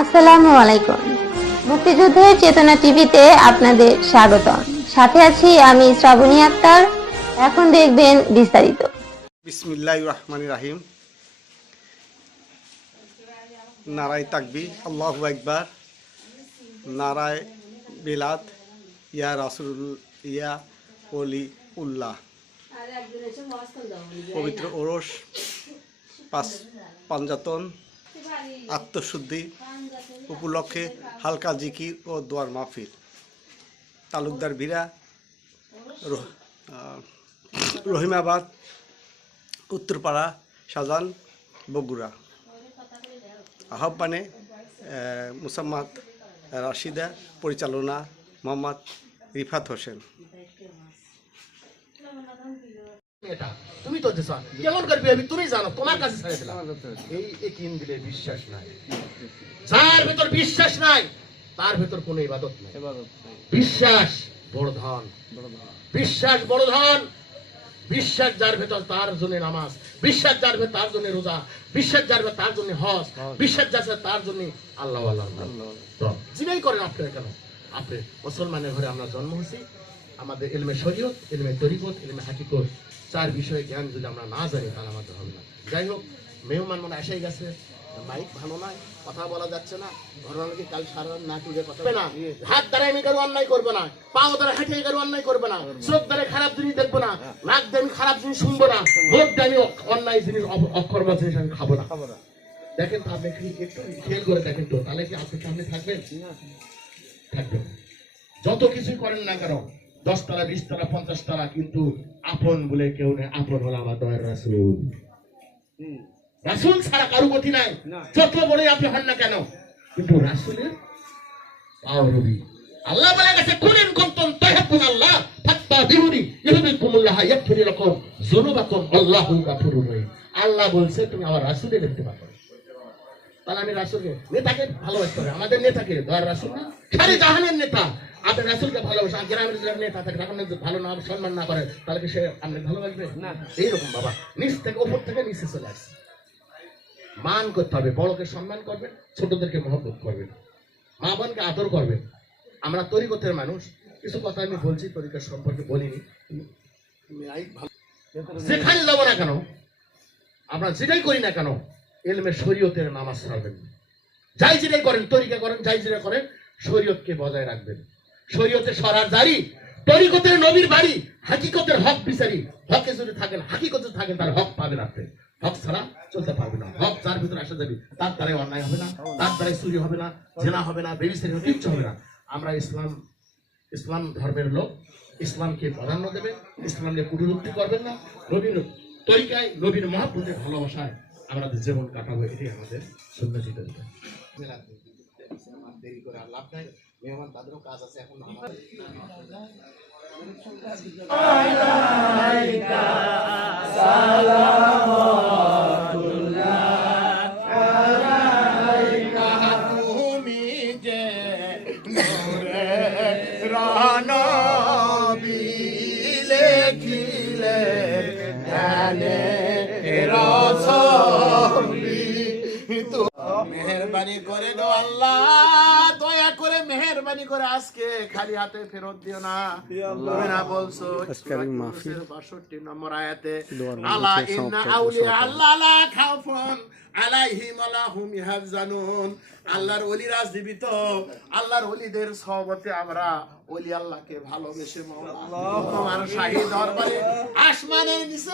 আসসালামু আলাইকুম। মুক্তিযুদ্ধের চেতনা টিভিতে আপনাদের স্বাগতম। সাথে আছি আমি শ্রাবণী আক্তার। এখন দেখবেন বিস্তারিত। বিসমিল্লাহির রহমানির রহিম। নারায়ে তাকবীর, আল্লাহু আকবার, নারায়ে বিলাদ, ইয়া রাসূল, ইয়া ওলি উল্লাহ। পবিত্র ওরস, পাঞ্জাতন, আত্মশুদ্ধি উপলক্ষে হালকা জিকির ও দোয়ার মাহফিল। তালুকদার ভিরা, রহিমাবাদ, উত্তরপাড়া, শাহজাহান, বগুড়া। আহ্বানে মুসাম্মাদ রাশিদা, পরিচালনা মোহাম্মদ রিফাত হোসেন। তুমি তো কেমন করবি আমি তুমি জানো, তোমার কাছে ছেড়ে দিলাম। এই একিন দিলে বিশ্বাস নাই, যার ভেতর বিশ্বাস নাই তার ভেতর কোনো ইবাদত নাই। বিশ্বাস বড় ধন, বিশ্বাস বড় ধন। বিশ্বাস যার ভেতর তার জন্য নামাজ, বিশ্বাস যার ভেতর তার জন্য রোজা, বিশ্বাস যার ভেতর তার জন্য হজ, বিশ্বাস যার ভেতর তার জন্য আল্লাহ আল্লাহ। যিনি করেন আপনারা কেন? আপনি মুসলমানের ঘরে আমরা জন্ম হয়েছি, আমাদের ইলমে শরীয়ত, ইলমে তরিকত, ইলমে হাকিকত, চার বিষয়ে জ্ঞান যদি আমরা না জানি তাহলে আমাদের হবে না। যাই হোক, মেহমান মানে এসেই গেছে, মাইক ভালো নয়, কথা বলা যাচ্ছে না। ঘটনাকে কাল সারা না তুলে কথা না, হাত দ্বারা আমি কারো অন্যায় করবো না, পাও দ্বারা হাঁটিয়ে কারো অন্যায় করবো না, চোখ দ্বারা খারাপ জিনিস দেখবো না, নাক দিয়ে আমি খারাপ জিনিস শুনবো না, মুখ দিয়ে আমি অন্যায় জিনিস অকর্ম জিনিস আমি খাবো না। দেখেন তো আপনি একটু খেয়াল করে দেখেন তো, তাহলে কি আপনার সামনে থাকবেন? থাকবেন। যত কিছুই করেন না কেন, 10 তলা 20 তলা 50 তলা, কিন্তু আপন বলে কেউ নেই। আপন হলো আমার দয়ার রাসূল। রাসূল ছাড়া কারো গতি নাই, যত বড়ই আপনি হন না কেন, কিন্তু রাসূলের পাওরবি। আল্লাহ বলে গেছে, কুলিন কুনতুম তুহিব্বুনাল্লাহ ফাত্তাবিউনি ইউহিব্বুকুমুল্লাহ ইয়াগফির লাকুম যুনুবাকুম আল্লাহু গাফুরুর রহিম। আল্লাহ বলছে তুমি আমার রাসূলের দেখতে পাবে। তাহলে আমি রাসূলকে, নেতাকে ভালোবাসতে হবে। আমাদের নেতাকে দয়ার রাসূল না, খালি জাহানের নেতা। আপনি রাসূলকে ভালোবাসেন, গ্রামের যে নেতা থাকে তখন ভালো না সম্মান না করে, তাহলে কি সে আপনি ভালোবাসবে না? এইরকম বাবা, নিচ থেকে উপর থেকে নিচে চলে আসছে। মান করতে হবে, বড়কে সম্মান করবেন, ছোটদেরকে মহব্বত করবেন, মা বোনকে আদর করবেন। আমরা তরিকতের মানুষ, কিছু কথা আমি বলছি তরিকত সম্পর্কে বলিনি। যেখানে যাবো না কেন, আমরা যেটাই করি না কেন, ইলমে শরীয়তের নামাজ ছাড়বেন। যাই যেটাই করেন, তরিকা করেন, যাই যেটা করেন, শরীয়তকে বজায় রাখবেন। শরীয়তের সরার দাড়ি, তরিকতের নবীর বাড়ি, হাকিকতের হক বিচারি। হকে যদি থাকেন, হাকিকতে থাকেন, তার হক পাবেন আপনি। হক ছাড়া চলতে পারবে না। হক যার ভিতরে আসা যাবে, তার দ্বারাই অন্যায় হবে না, তার দ্বারাই চুরি হবে না, জেনা হবে না, বেবিচারি হবে, কিচ্ছু হবে না। আমরা ইসলাম ধর্মের লোক, ইসলামকে প্রাধান্য দেবেন, ইসলামকে কুটুক্তি করবেন না। নবীর তরিকায়, নবীর মহাপুরুষের ভালোবাসায় আমাদের জীবন কাটাবো, এটাই আমাদের সুন্নতি তরিকা। দেরি করে আর লাভ নাই, মেহমান তাদেরও কাজ আছে। এখন আমাদের মেহরবানি করে গো আল্লাহ, দয়া করে মেহরবানি করে আজকে খালি হাতে ফেরত দিও না। তুমি না বলছো 62 নম্বর আয়াতে, আলা ইন্না আউলিয়া আল্লাহ লা খাউফুন আলাইহিম ওয়া হুম ইয়াহজানুন। আল্লাহর ওলিরা জীবিত, আল্লাহর ওলিদের সহবতে আমরা ওলি আল্লাহকে ভালোবেসে মওলা তোমার শাহী দরবারে আসমানের নিচে